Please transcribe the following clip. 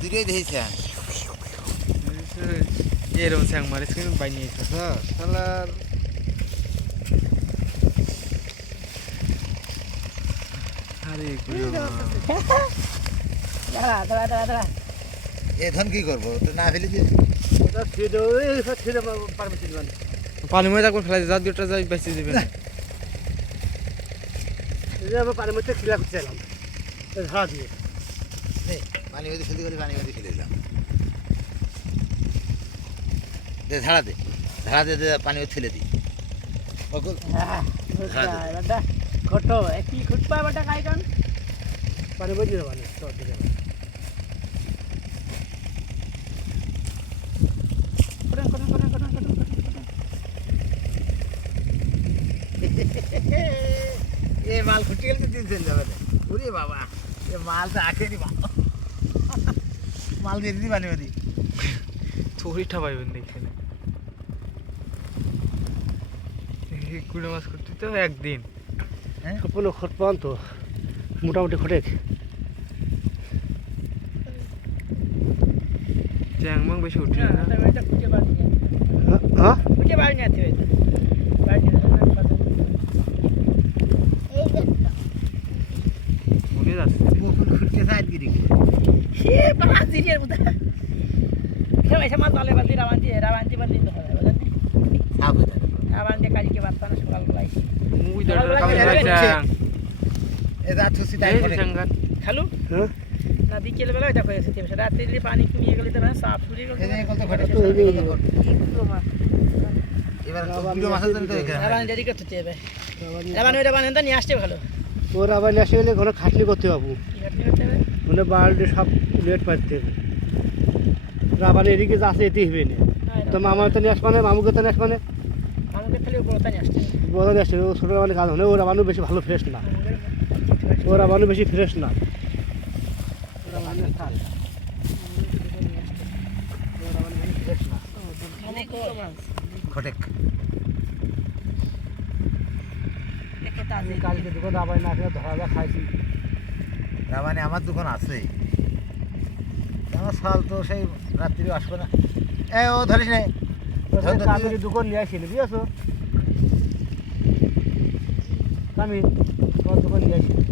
দুটোই দেখেছে এরকম স্যাং মারিস কিন্তু বানিয়েছে শালার আরে দাঁড়া এখন কি করবো তো না ফেলে দিয়ে পানি মধ্যে একবার ফেলাই যা দুটা যাই বেঁচে দেবে না পানির মধ্যে খিলা করতে চাইলাম ধরা দিয়ে পানি মধ্যে ফেলতে করে পানি মধ্যে ফেলে দিলাম দে ধারা দে পানি মধ্যে ফেলে দিই খটো কি খুঁজবা বেটা খাই কান পানি মধ্যে পানি তো দিকে ये माल फुटी गल दिन चल जावे पूरी बाबा ये माल तो आखे नहीं बाबा माल दे दी बानी मदी थोड़ी ठाबाইবেন দেখেন এই কুড়ে মাছ করতে তো একদিন হ্যাঁ সম্পূর্ণ খটপান তো মোটামুটি খটে চ্যাংমাং বেশি উঠে না হ্যাঁ মনে যাচ্ছে बहुत फुटके साइड गिरी साफ মুই দড়া চ্যাং ए दा थुसी टाइम करे চ্যাংগান খালু না বিকেল বেলা এটা করেছে রাত্রে পানি কমিয়ে গেলে তো সাফ ফুরিয়ে গেল এই কত ঘটে এবার দুটো মাছের জন্য তো এখানে রাবান দেরি করতে হবে রাবান ওইটা বানান নিয়ে আসতে ভালো ওর আবার আসে গেলে ঘন খাটনি করতে পাবো কি করতে হবে মানে বাল্টি সব লেট পাইতে হবে রাবার এদিকে যাচ্ছে এতে হবে না তো মামার তো নিয়ে আসবানে মামুকে তো নিয়ে আসবানে আমাকে খালি বড়টা নিয়ে আসতে বড় নিয়ে আসছে ও ছোটো মানে কাজ হয় না ওর আবারও বেশি ভালো ফ্রেশ না ওর আবারও বেশি ফ্রেশ না খটেক কালকে দুটো দাবাই না খেয়ে ধরা যা খাইছি না মানে আমার দোকান আছে আমার সাল তো সেই রাত্রি আসবে না এ ও ধরিস নে কামিনী দোকান নিয়ে আসিনি বুঝেছো কামিন তোমার দোকান নিয়ে আসিনি